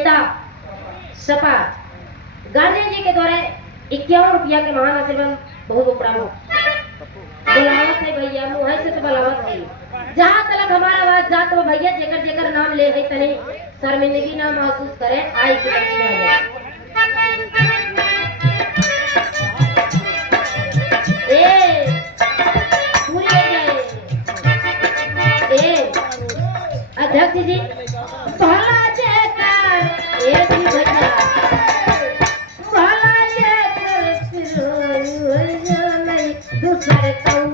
नेता सपा गार्जियन जी के द्वारा 51 रुपया के महान आशीर्वाद बहुत उपड़ा बुलावत है भैया मुँह से तो बुलावत है। जहाँ तक हमारा आवाज जात हो भैया जेकर जेकर नाम ले है तने शर्मिंदगी ना महसूस करे आई के मंच में आ जाए। पूरी हो जाए अध्यक्ष जी भला जेकर जी भैया भला जेकर दूसरे कौन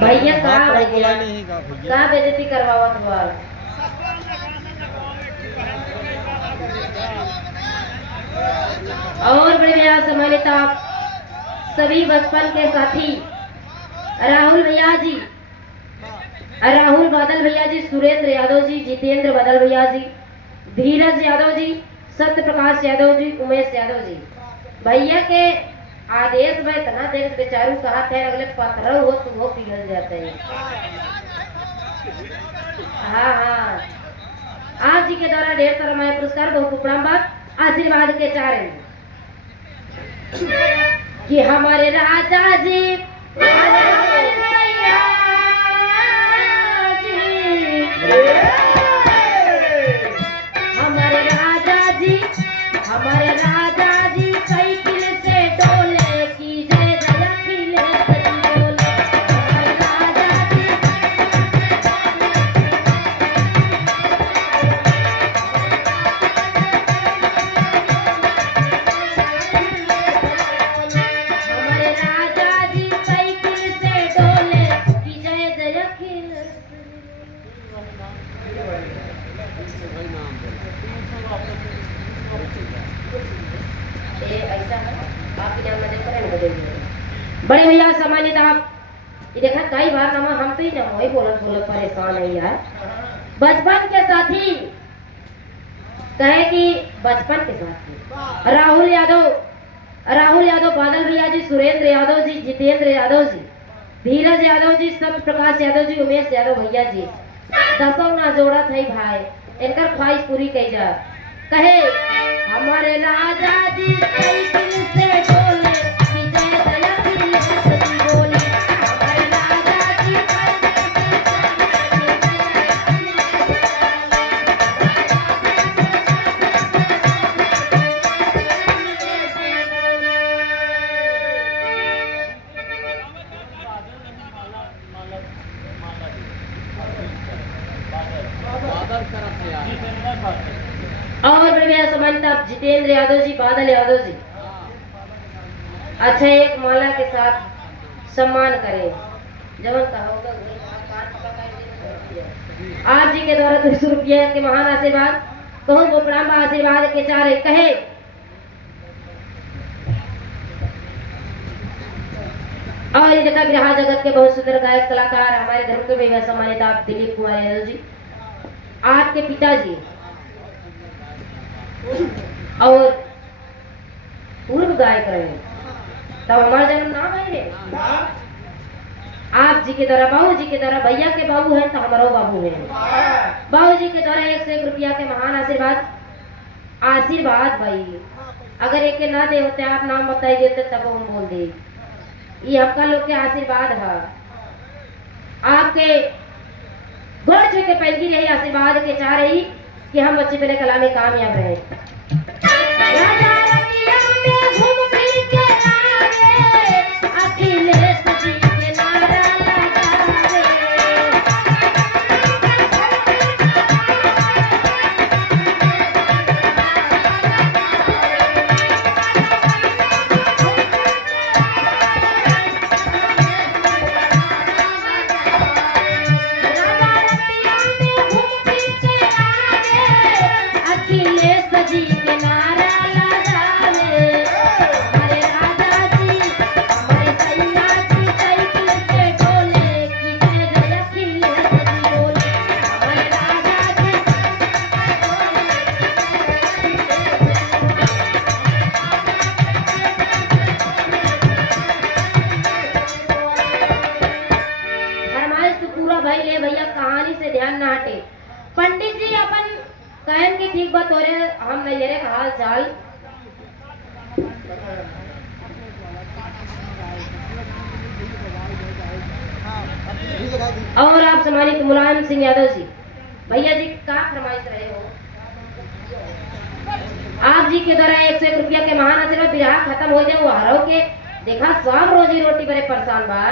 भैया कहाँ बेइज्जती करवावत हुआ। और बड़े भैया सम्मानित आप सभी बचपन के साथी राहुल भैया जी, राहुल बादल भैया जी, सुरेंद्र यादव जी, जितेंद्र बादल भैया जी, धीरज यादव जी, सत्य प्रकाश यादव जी, उमेश यादव जी भैया के आदेश में इतना देर बेचारू कहा थे अगले पत्थर हो तो वो पिघल जाते हैं। हाँ आप जी के द्वारा ढेर सारा मैं पुरस्कार दो कुपड़ाम्बाद आशीर्वाद के चारे कि हमारे राजा जी बड़े भैया सम्मानित आप ये देखा कई बार ना हम तो ही ना वही बोलत परेशान है यार। बचपन के साथी कहे कि बचपन के साथी राहुल यादव बादल भैया जी, सुरेंद्र यादव जी, जितेंद्र यादव जी, धीरज यादव जी, सत्य प्रकाश यादव जी, उमेश यादव भैया जी दसों ना जोड़ा थे भाई इनकर ख्वाहिश पूरी कही जा। कहे हमारे राजा जी साइकिल से डोले की जय जय की सती बोले हमारे राजा जी और बढ़िया समानता जितेंद्र यादव जी, बादल यादव जी अच्छा एक माला के साथ सम्मान करें जवन का होगा आप जी के द्वारा 200 रुपये के महान आशीर्वाद कहूँ गोपड़ाम्बा आशीर्वाद के चारे कहे और ये देखा बिहार जगत के बहुत सुंदर गायक कलाकार हमारे धर्म के भैया सम्मानित आप दिलीप कुमार यादव जी, आपके पिताजी और पूर्व गायक रहे तब हमारा जन्म नाम है आप जी के द्वारा, बाबू जी के द्वारा, भैया के बाबू हैं तो हमारो बाबू हैं। बाबू जी के द्वारा 1 से 1 रुपया के महान आशीर्वाद। आशीर्वाद भाई अगर एक के ना दे होते आप नाम बताई देते तब हम बोल दे। ये आपका लोग के आशीर्वाद है। आपके गोड़ छू के पहली रही आशीर्वाद के चाह रही कि हम बच्चे पहले कला में कामयाब रहे। राजा रतिया में घूम फिर के आवे, अखिलेश जी के नारा लगावे। अखिलेश जी के नारा लगावे। हमारे राजा जी, हमारे सैया जी साइकिल से डोले कि जय जय अखिलेश जी बोले। हमारे राजा जी फरमाइश तो पूरा भाई ले भैया, कहानी से ध्यान ना हटे। पंडित जी अपन कहन की ठीक बात हो रहे, हम नैहरे का हाल चाल। और आप सम्मानित मुलायम सिंह यादव जी, भैया जी का फरमाइश रहे हो? आप जी के द्वारा 1 से 1 रुपया के महान आशीर्वाद। बिरहा खत्म हो जाए वो हरो के देखा स्वाम रोजी रोटी बड़े परेशान बा,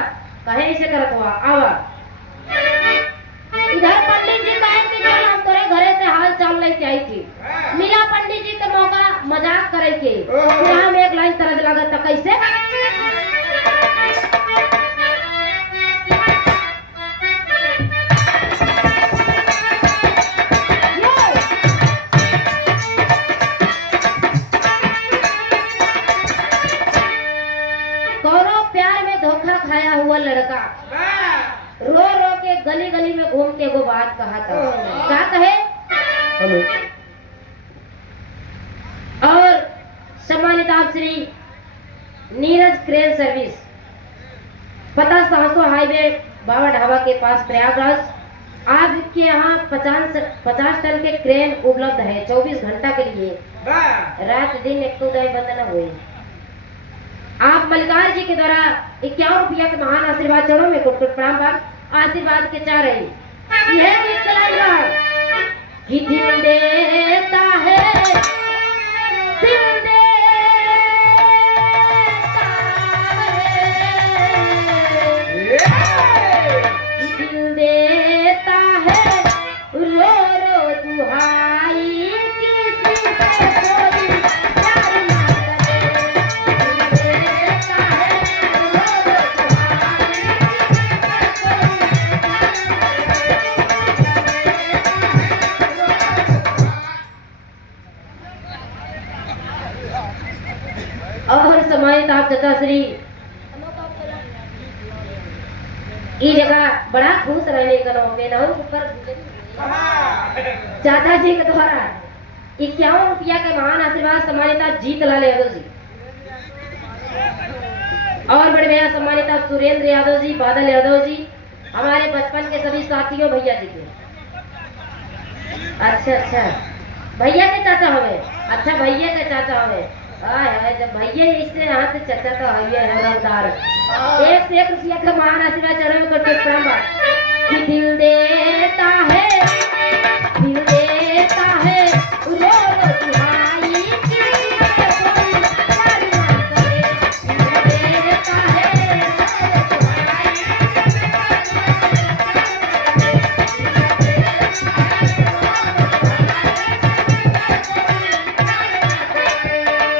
कहे ऐसे करत हुआ आवा। इधर पंडित जी कहे कि चल हम तोरे घरे से हाल चाल लेके आई थी। मिला पंडित जी के मौका मजाक करे के, हम एक लाइन तरज लगत त कैसे? कौनो प्यार में धोखा खाया हुआ लड़का रो रो के गली गली में घूम के वो बात कहा था। क्या कहे? और सम्मानित आप श्री नीरज क्रेन सर्विस, पता 700 हाईवे बाबा ढाबा के पास प्रयागराज। आपके यहाँ 50 टन के क्रेन उपलब्ध है 24 घंटा के लिए, रात दिन एक तो दय बंद न हुए। आप मलिकार जी के द्वारा 51 रुपया के महान आशीर्वाद चढ़ो में कुट कुट प्रणाम बाग आशीर्वाद के चाह रही। यह गीत चलाएगा कि दिल देता है, दिल देता है, दिल देता है, रो रो दुहाई किसी से कोई प्यार ना करे। दिल देता है, रो रो दुहाई और सम्मानित आप चाचा श्री ई जगह बड़ा खुश रहने का होगे ना ऊपर चाचा जी के द्वारा 51 रुपया के महान आशीर्वाद सम्मानित आप जीत लाल यादव जी और बड़े भैया सम्मानित आप सुरेंद्र यादव जी, बादल यादव जी, हमारे बचपन के सभी साथियों भैया जी के। अच्छा भैया के चाचा हवे, अच्छा भैया के चाचा हवे। है जब भैया इससे हाथ चाचा तो है हवलदार। 1 से 1 रुपया का महान आशीर्वाद चढ़े करके प्रणाम कि दिल देता है, दिल देता है, रो रो दुहाई किसी से कोई प्यार ना करे। दिल देता है, रो रो दुहाई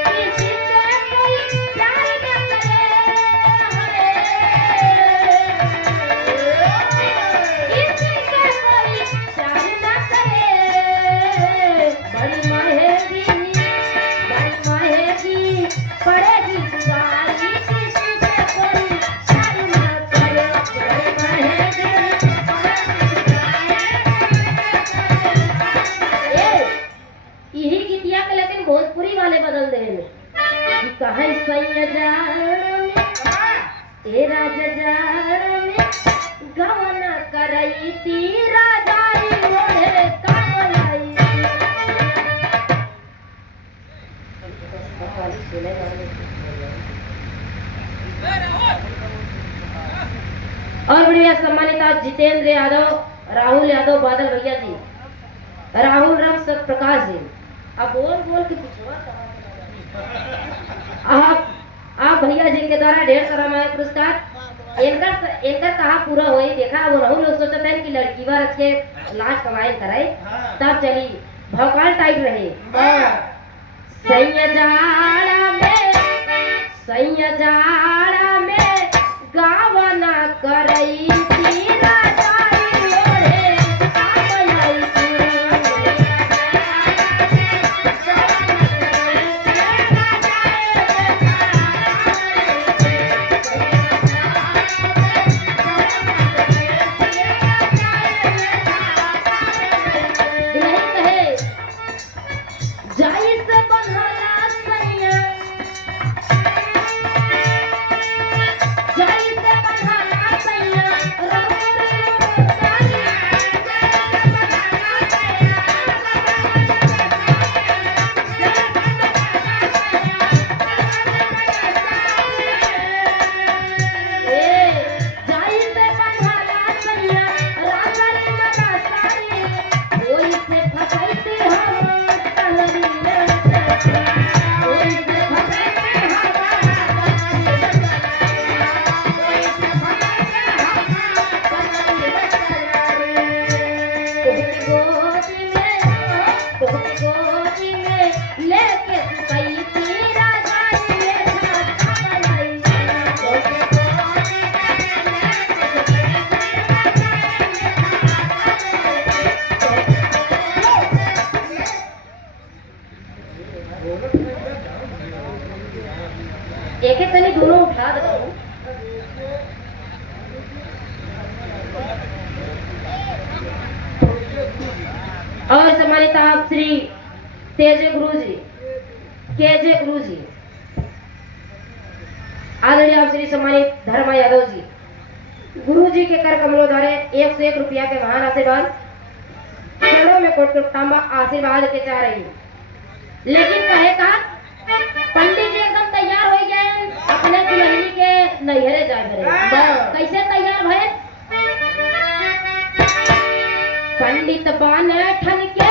किसी से कोई प्यार ना करे। किसी से कोई प्यार ना करे। बड़ी महंगी पड़ेगी दुआरी किसी से कोई प्यार ना करे। बड़ी महंगी यही गीतिया के लेकिन भोजपुरी वाले बदल दे कि कहे सैया जान ए राजा जाड़ में गवना करई ती राजाई ओढ़े कामलाई। और बढ़िया सम्मानित आप जितेंद्र यादव, राहुल यादव, बादल भैया जी, राहुल राम सत प्रकाश जी। अब बोल बोल के पूछवा आप भैया जी के द्वारा ढेर सारा हमारे पुरस्कार इनका कहा पूरा हो देखा। वो राहुल सोचते हैं कि लड़की बार अच्छे लास्ट कमाई कराए तब चली भौकाल टाइप रहे। सैया जाड़ा में गावना करई ती राजाई ओढ़े कामलाई ती। जाई से बंधला सैया, जाई से बंधला सैया, एक एक तनी दोनों उठा दो। और सम्मानित आप श्री तेजे गुरु जी, केजे गुरु जी, आदरणीय आप श्री सम्मानित धर्मा यादव जी, गुरु जी के कर कमलों द्वारा 101 रुपया के महान आशीर्वाद चरणों में कोट कोट तांबा आशीर्वाद के चाह रही हूँ। लेकिन कहे का पंडित जी एकदम तैयार हो गए अपने दुल्हनी के नैहरे जाए भरे। कैसे तैयार भरे? पंडित बान ठन के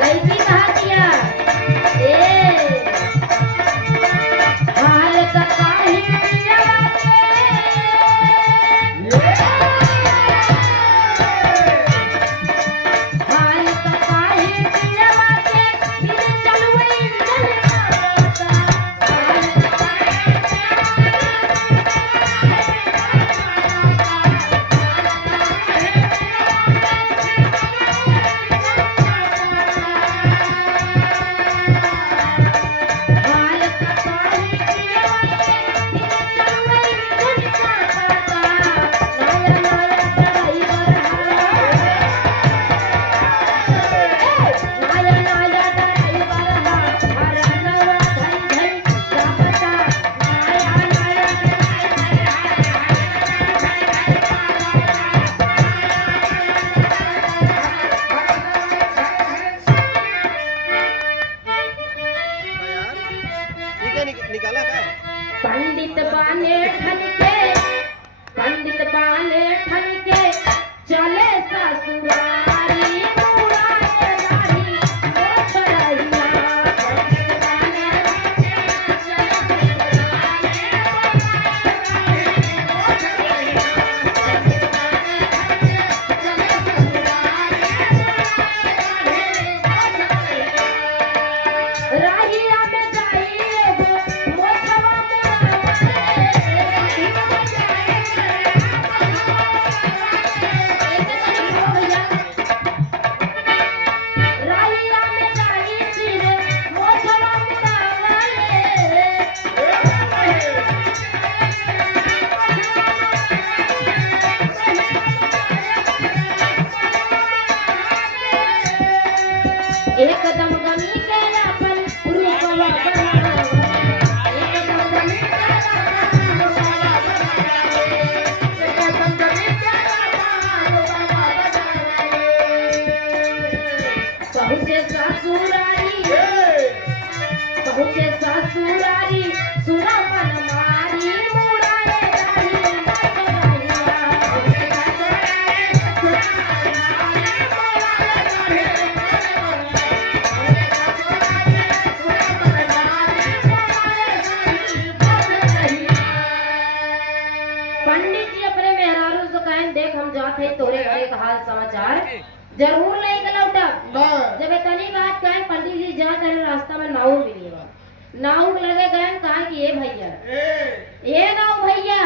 लड़की कहा दिया हाल का काहे दिया हाल का काहे दिया जात है तोरे घरे का हाल समाचार जरूर लेके लौटब। जब तनी बात कहे पंडित जी जात रहे रास्ता में नाव मिली बा। नाव लगे गए कहा कि ये भैया ये नाव भैया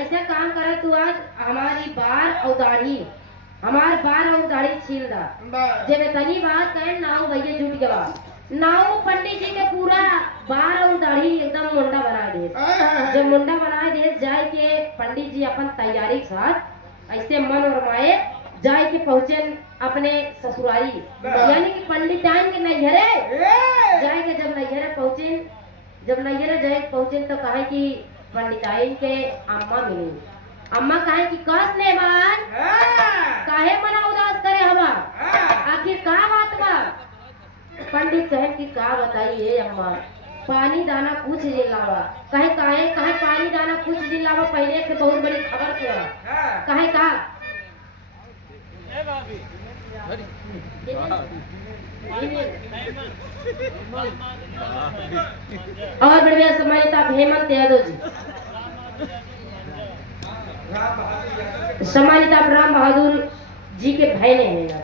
ऐसा काम करे तू आज हमारी बार और दाढ़ी हमार बार और दाढ़ी छील दा। जब तनी बात कहे नाव भैया जुट गवा। नाव पंडित जी के पूरा बार और दाढ़ी एकदम मुंडा बना दे। जब मुंडा बना दे जाए के पंडित जी अपन तैयारी के साथ ऐसे मन और माए जाए के पहुंचे अपने ससुरारी यानी कि पंडितान के नैहरे जाए के जब नैहरे पहुंचे जब नैहरे जाए पहुंचे तो कहे कि पंडिताइन के अम्मा मिली। अम्मा कहे कि कस ने मान काहे मना उदास करे हवा आखिर का बात बा। पंडित कहे कि का बताइए अम्मा पानी दाना कुछ जिलावा कहे काहे कहे पानी दाना कुछ जिलावा पहले से बहुत बड़ी खबर सुना कहे का और बढ़िया सम्मानित आप हेमंत यादव जी सम्मानित आप राम बहादुर जी के भाई हैं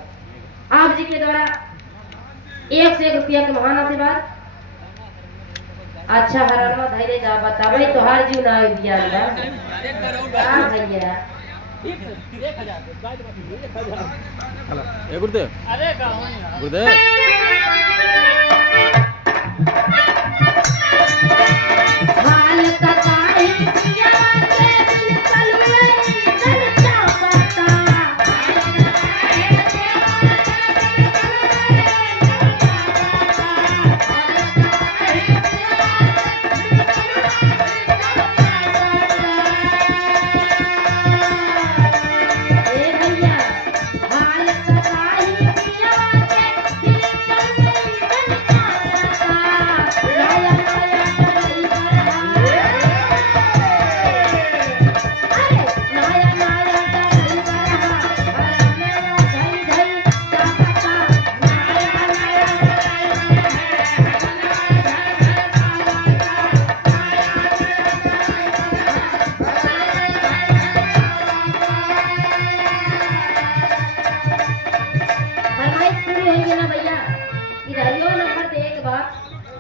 आप जी के द्वारा 1 से 1 रुपया के महान आशीर्वाद। अच्छा हरणवा धैर्य जा बतावे तोहार जीव ना बियान बा भैया गुरुदेव गुरुदेव हाल का काहे पिया के निकल गई चलता पता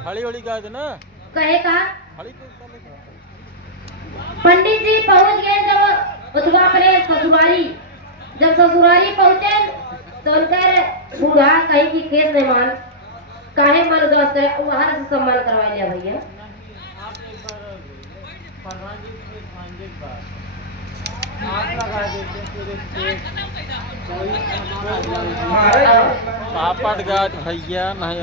हली हली गा देना कहे का हली पंडित जी पहुंच गए जब उठवा अपने ससुरारी जब ससुरारी पहुंचे तो उनकर बूढ़ा कहीं की केस नहीं मान काहे मन उदास करे वहां से सम्मान करवा लिया भैया। पापड़ गाज भैया नहीं